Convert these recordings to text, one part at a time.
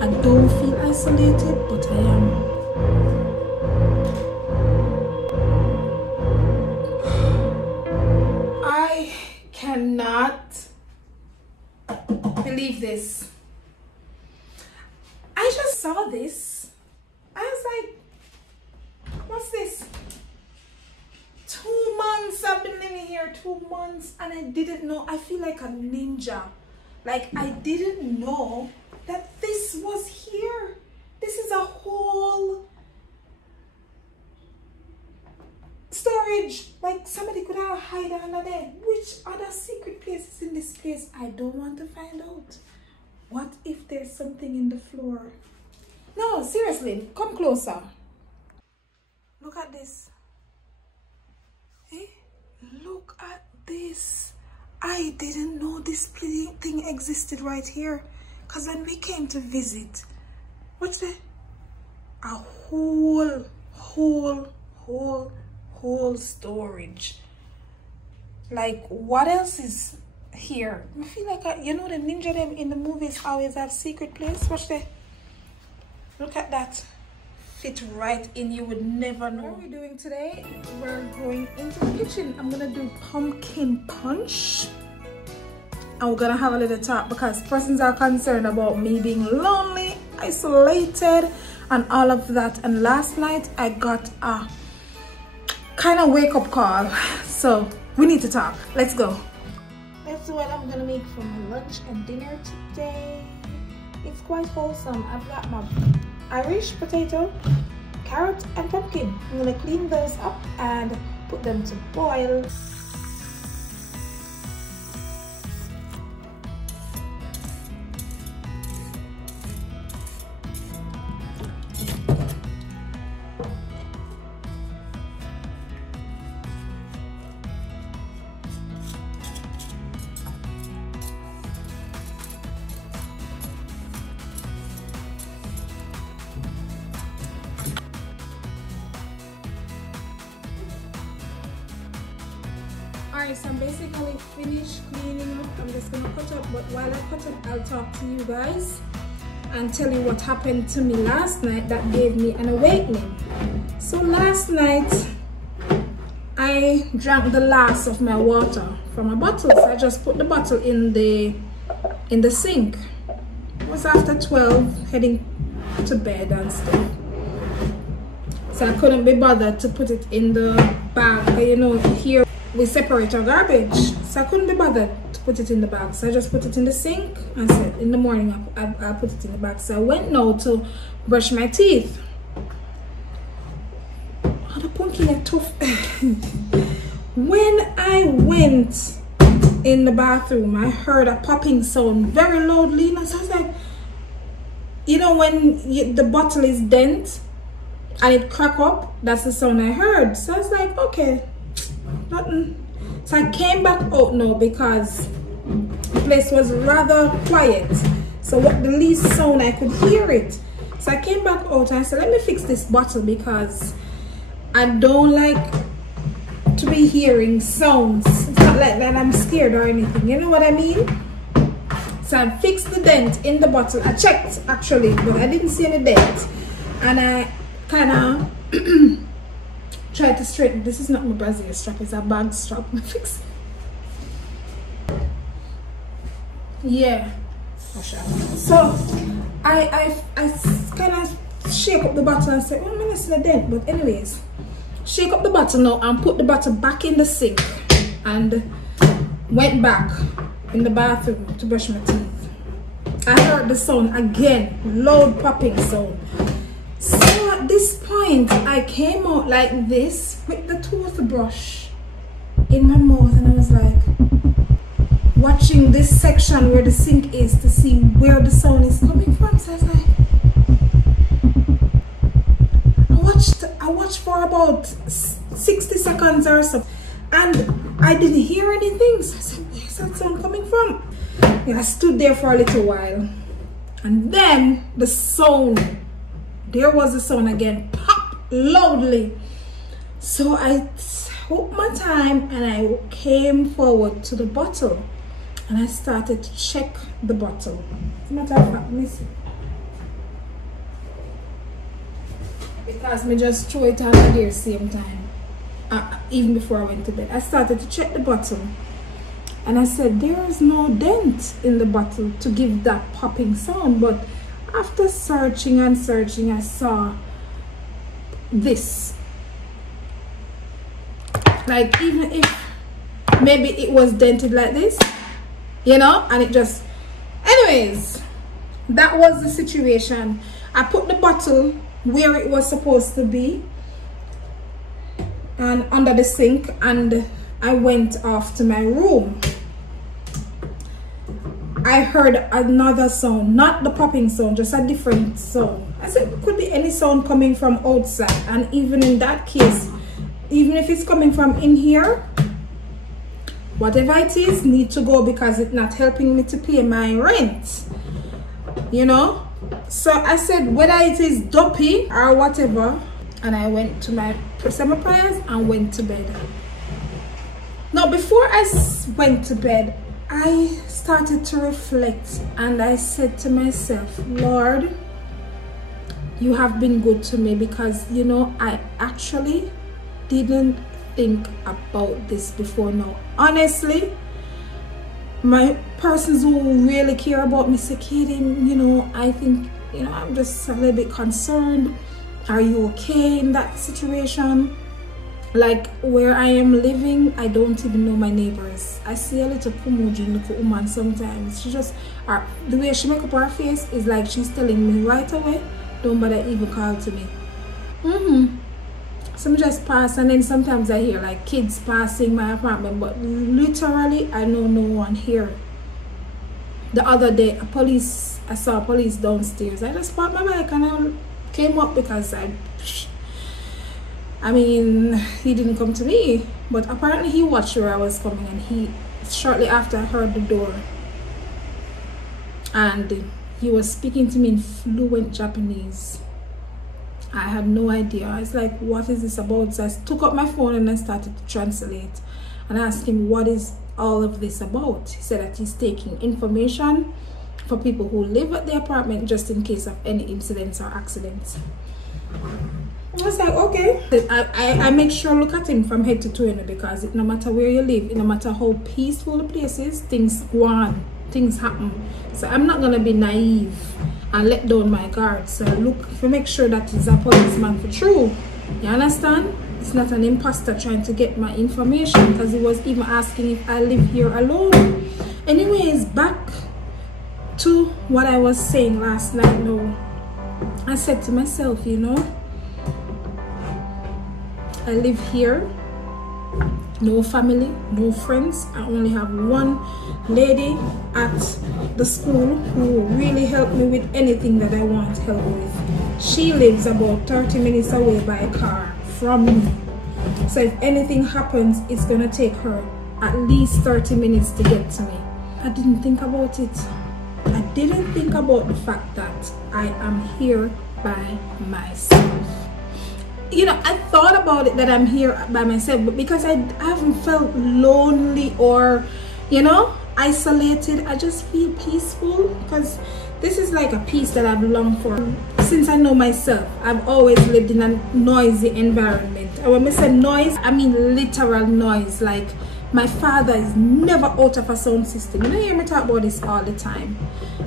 I don't feel isolated, but I am. I cannot believe this. I just saw this. I was like, what's this? 2 months I've been living here, 2 months, and I didn't know. I feel like a ninja. Like, I didn't know that this was here. This is a whole storage. Like, somebody could have hide under there. Which other secret places in this place? I don't want to find out. What if there's something in the floor? No, seriously, come closer. Look at this. Hey, look at this. I didn't know this thing existed right here. Because when we came to visit, what's that? A whole storage. Like, what else is here? I feel like, you know, the ninja them in the movies always have secret place. Watch that. Look at that. Fit right in. You would never know. What are we doing today? We're going into the kitchen. I'm gonna do pumpkin punch. And we're gonna have a little talk because persons are concerned about me being lonely, isolated, and all of that. And last night I got a kind of wake-up call. So we need to talk. Let's go. That's what I'm gonna make for my lunch and dinner today. It's quite wholesome. I've got my Irish potato, carrot, and pumpkin. I'm gonna clean those up and put them to boil. Alright, so I'm basically finished cleaning up. I'm just gonna cut up, but while I cut up, I'll talk to you guys and tell you what happened to me last night that gave me an awakening. So last night I drank the last of my water from a bottle. So I just put the bottle in the sink. It was after 12, heading to bed and stuff. So I couldn't be bothered to put it in the bag. You know, here we separate our garbage, so I couldn't be bothered to put it in the bag. So I just put it in the sink and said in the morning I'll put it in the bag. So I went now to brush my teeth. Oh, the pumpkin is tough. When I went in the bathroom, I heard a popping sound very loudly, and so I was like, you know, when the bottle is dent and it crack up, that's the sound I heard. So I was like, okay, nothing. So I came back out now because the place was rather quiet. So what the least sound I could hear it. So I came back out and I said, let me fix this bottle because I don't like to be hearing sounds. It's not like that I'm scared or anything, you know what I mean? So I fixed the dent in the bottle. I checked actually, but I didn't see any dent. And I kind of try to straighten. This is not my brazier strap, it's a bag strap. Fix it. Yeah. So I kind of shake up the bottle and say, oh, I'm gonna see the dent. But anyways, shake up the bottle now and put the bottle back in the sink and went back in the bathroom to brush my teeth. I heard the sound again, loud popping sound. So at this point, I came out like this with the toothbrush in my mouth, and I was like watching this section where the sink is to see where the sound is coming from. So I was like, I watched for about 60 seconds or so, and I didn't hear anything. So I said, where's that sound coming from? And I stood there for a little while, and then the sound. There was the sound again, pop loudly. So I took my time and I came forward to the bottle and I started to check the bottle. As a matter of fact, let me see. because me just throw it under there same time. Even before I went to bed, I started to check the bottle, and I said there is no dent in the bottle to give that popping sound. But after searching and searching, I saw this. Like, even if maybe it was dented like this, you know, and it just, anyways, that was the situation. I put the bottle where it was supposed to be and under the sink, and I went off to my room. I heard another sound, not the popping sound, just a different sound. I said it could be any sound coming from outside, and even in that case, even if it's coming from in here, whatever it is need to go, because it's not helping me to pay my rent, you know. So I said whether it is dopey or whatever, and I went to my prayers and went to bed. Now before I went to bed, I started to reflect, and I said to myself, Lord, you have been good to me, because you know, I actually didn't think about this before now. Honestly, my persons who really care about me say, Katie, you know, I think, you know, I'm just a little bit concerned. Are you okay in that situation? Like where I am living, I don't even know my neighbors. I see a little Kumuji little woman sometimes. She just, the way she make up her face is like she's telling me right away, don't bother even call to me. So I just pass, and then sometimes I hear like kids passing my apartment, but literally I know no one here. The other day, I saw police downstairs. I just parked my bike and I came up because I mean, he didn't come to me, but apparently he watched where I was coming, and he, shortly after, I heard the door, and he was speaking to me in fluent Japanese. I had no idea. I was like, what is this about? So I took up my phone and I started to translate and asked him, what is all of this about? He said that he's taking information for people who live at the apartment just in case of any incidents or accidents. I was like, okay. I make sure look at him from head to toe, because no matter where you live, no matter how peaceful the place is, things go on, things happen. So I'm not gonna be naive and let down my guard. So look to make sure that it's a policeman for true. You understand? It's not an imposter trying to get my information, because he was even asking if I live here alone. Anyways, back to what I was saying last night. No, I said to myself, you know, I live here, no family, no friends. I only have one lady at the school who really helped me with anything that I want help with. She lives about 30 minutes away by car from me. So if anything happens, it's gonna take her at least 30 minutes to get to me. I didn't think about it. I didn't think about the fact that I am here by myself. You know, I thought about it that I'm here by myself, but because I haven't felt lonely or, you know, isolated, I just feel peaceful, because this is like a peace that I've longed for since I know myself. I've always lived in a noisy environment. And when I say noise, I mean literal noise. Like, my father is never out of a sound system. You know, you hear me talk about this all the time.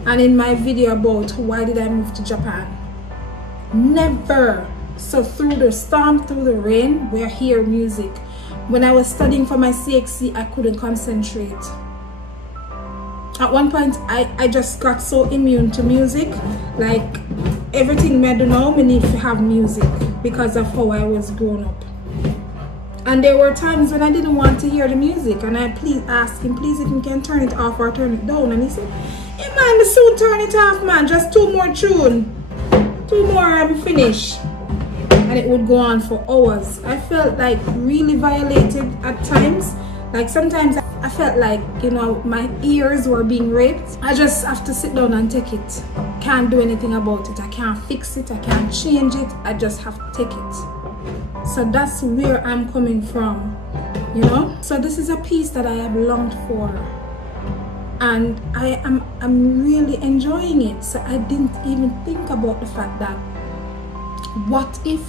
And in my video about why did I move to Japan, never. So through the storm, through the rain, we're here music. When I was studying for my CXC, I couldn't concentrate. At one point, I just got so immune to music. Like, everything I do now, I need to have music because of how I was growing up. And there were times when I didn't want to hear the music, and I asked him, please, if you can turn it off or turn it down. And he said, hey man, me soon turn it off, man. Just 2 more tunes. 2 more, I'm finished. And it would go on for hours. I felt like really violated at times. Like sometimes I felt like, you know, my ears were being raped. I just have to sit down and take it. Can't do anything about it. I can't fix it. I can't change it. I just have to take it. So that's where I'm coming from, you know. So this is a piece that I have longed for, and I'm really enjoying it. So I didn't even think about the fact that What if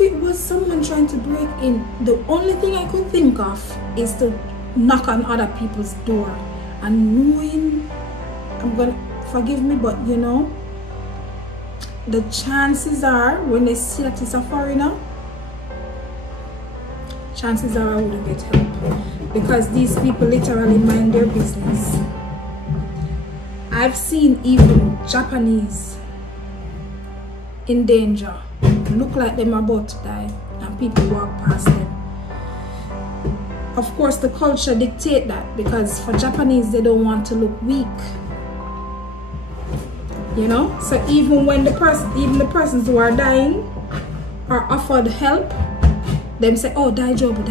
it was someone trying to break in? The only thing I could think of is to knock on other people's door, and knowing, I'm gonna, forgive me, but you know, the chances are when they see that it's a foreigner, chances are I wouldn't get help, because these people literally mind their business. I've seen even Japanese in danger, look like them about to die, and people walk past them. Of course, the culture dictates that, because for Japanese, they don't want to look weak. You know, so even when the persons who are dying are offered help, them say, oh, daijobu.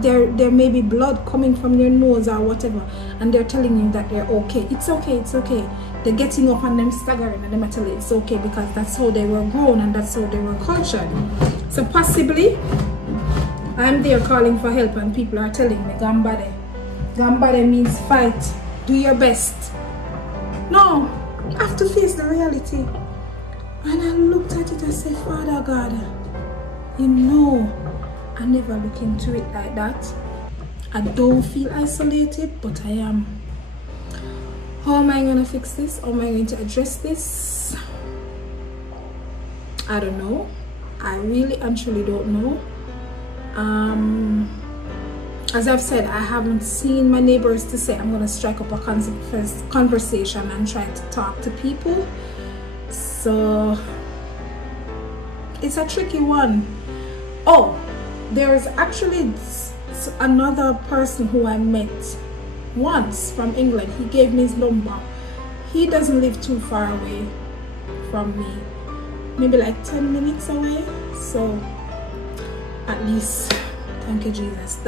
There may be blood coming from their nose or whatever, and they're telling you that they're okay. It's okay. They're getting up and them staggering, and them are telling it's okay, because that's how they were grown and that's how they were cultured. So possibly I'm there calling for help and people are telling me gambade. Gambade means fight, do your best. No, you have to face the reality. And I looked at it and said, Father God, you know, I never look into it like that. I don't feel isolated, but I am. How am I going to fix this? How am I going to address this? I don't know. I really and truly don't know. As I've said, I haven't seen my neighbors to say I'm going to strike up a conversation and try to talk to people. So it's a tricky one. Oh, there is actually another person who I met once from England. He gave me his number. He doesn't live too far away from me, maybe like 10 minutes away. So at least, thank you Jesus,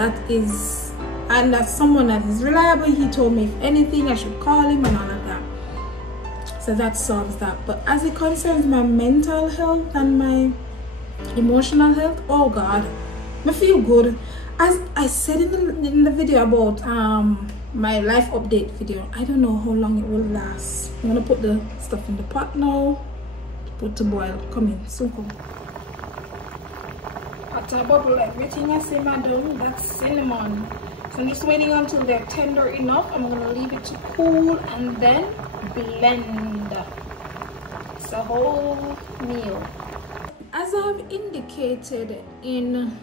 and that's someone that is reliable. He told me if anything I should call him and all of that, so that solves that. But as it concerns my mental health and my emotional health, oh God, I feel good. As I said in the video about my life update video, I don't know how long it will last. I'm gonna put the stuff in the pot now, put to boil. Come in, soon come. Water bubble, everything I say madam, that's cinnamon. So I'm just waiting until they're tender enough. I'm gonna leave it to cool and then blend. It's a whole meal. As I've indicated in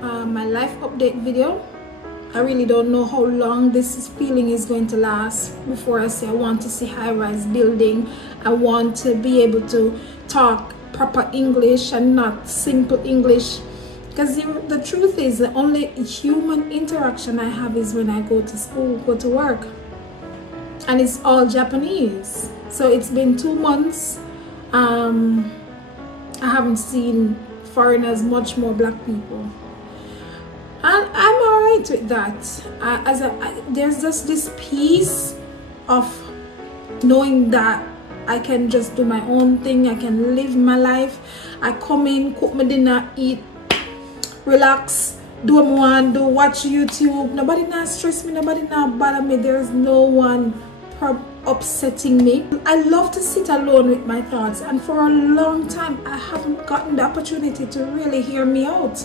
my life update video, I really don't know how long this feeling is going to last before I say I want to see high-rise building. I want to be able to talk proper English and not simple English, because the truth is the only human interaction I have is when I go to school, go to work, and it's all Japanese. So it's been 2 months. I haven't seen foreigners, much more black people, and I'm all right with that. There's just this piece of knowing that I can just do my own thing. I can live my life. I come in, cook my dinner, eat, relax, do what I want, do watch YouTube. Nobody not stress me, nobody not bother me. There's no one upsetting me. I love to sit alone with my thoughts, and for a long time I haven't gotten the opportunity to really hear me out.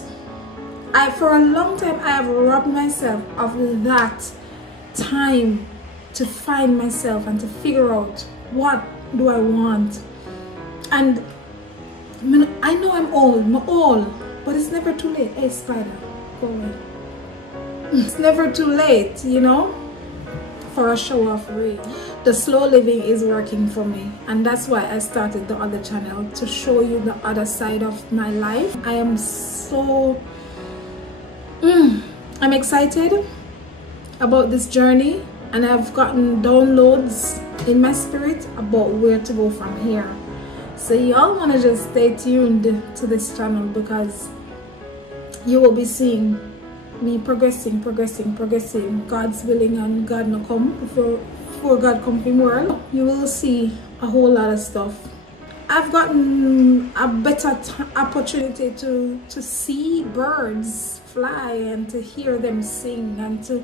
For a long time I have robbed myself of that time to find myself and to figure out what do I want. And I know I'm old, but it's never too late. Hey spider, go away. It's never too late, you know, for a show off rate. The slow living is working for me, and that's why I started the other channel, to show you the other side of my life. I am so I'm excited about this journey, and I've gotten downloads in my spirit about where to go from here. So y'all want to just stay tuned to this channel, because you will be seeing me progressing, God's willing, and God no come before God come in world. You will see a whole lot of stuff. I've gotten a better opportunity to see birds fly and to hear them sing and to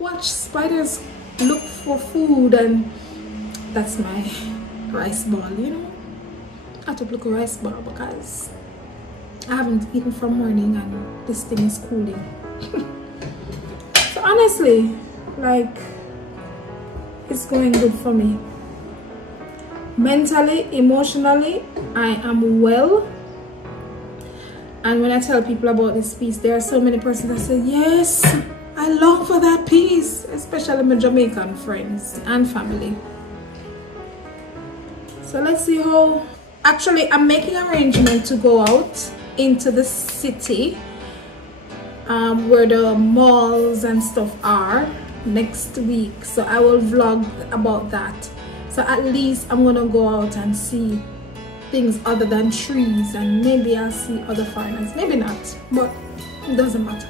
watch spiders look for food and that's my rice ball, you know. I took a look at rice ball because I haven't eaten from morning and this thing is cooling. So honestly, like, it's going good for me. Mentally, emotionally, I am well. And when I tell people about this piece, there are so many persons that say, yes, I long for that piece, especially my Jamaican friends and family. So let's see how. Actually, I'm making arrangement to go out into the city where the malls and stuff are next week. So I will vlog about that. So at least I'm gonna go out and see things other than trees, and maybe I'll see other foreigners. Maybe not, but it doesn't matter.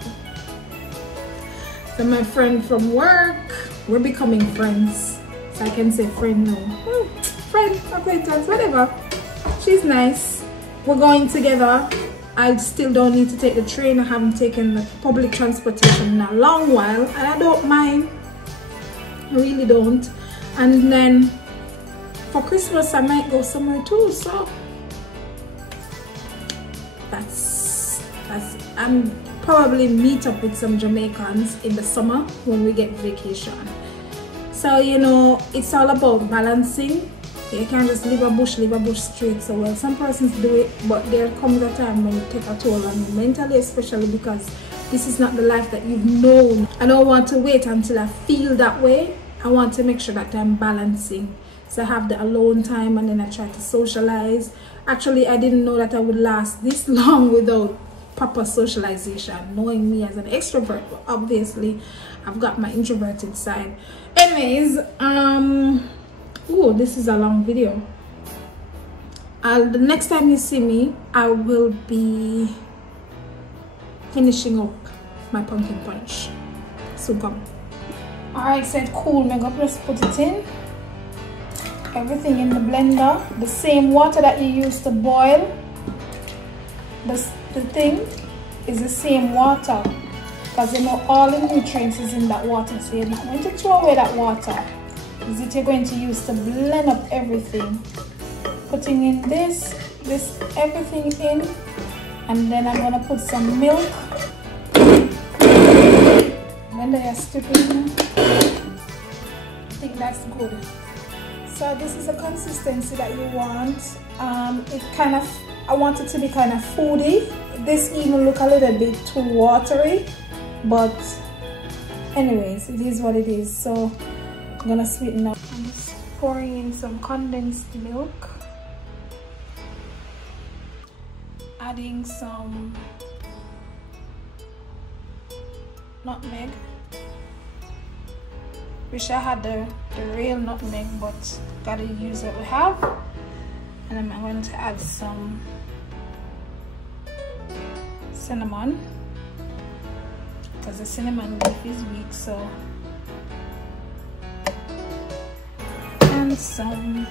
So my friend from work, we're becoming friends. So I can say friend now. Friend, acquaintance, whatever. She's nice. We're going together. I still don't need to take the train. I haven't taken the public transportation in a long while, and I don't mind. I really don't. And then for Christmas I might go somewhere too, so that's I'm probably meet up with some Jamaicans in the summer when we get vacation. So you know, it's all about balancing. You can't just leave a bush straight. So well, some persons do it, but there comes a time when it takes a toll on you mentally, especially because this is not the life that you've known. I don't want to wait until I feel that way. I want to make sure that I'm balancing. So I have the alone time, and then I try to socialize. Actually, I didn't know that I would last this long without proper socialization, knowing me as an extrovert. But obviously I've got my introverted side. Anyways, oh, this is a long video. The next time you see me, I will be finishing up my pumpkin punch. So come. Alright, said cool. I'm gonna just put it in. Everything in the blender. The same water that you use to boil the thing is the same water, because you know all the nutrients is in that water, so you're not going to throw away that water. Is it you're going to use to blend up everything. Putting in this everything in, and then I'm gonna put some milk. Blender your stirring. I think that's good. So this is a consistency that you want. I want it to be kind of foody. This even look a little bit too watery, but anyways, it is what it is. So I'm gonna sweeten up. I'm just pouring in some condensed milk, adding some nutmeg. Wish I had the real nutmeg, but gotta use what we have. And I'm going to add some cinnamon, because the cinnamon leaf is weak. So, and some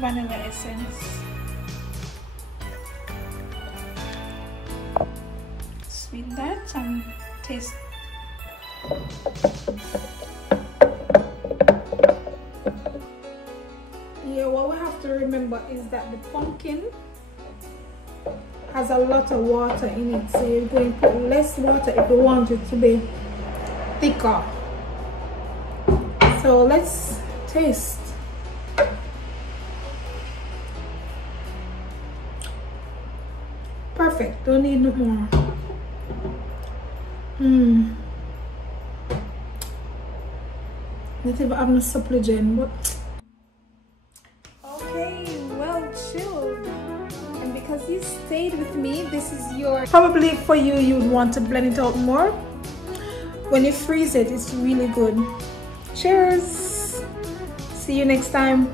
vanilla essence. Sweeten that and taste. Yeah, what we have to remember is that the pumpkin has a lot of water in it, so you're going to put less water if you want it to be thicker. So let's taste. Perfect, don't need no more. Not even have no supligen, but okay, well chilled. And because you stayed with me, this is your, probably for you, you'd want to blend it out more. When you freeze it, it's really good. Cheers, see you next time.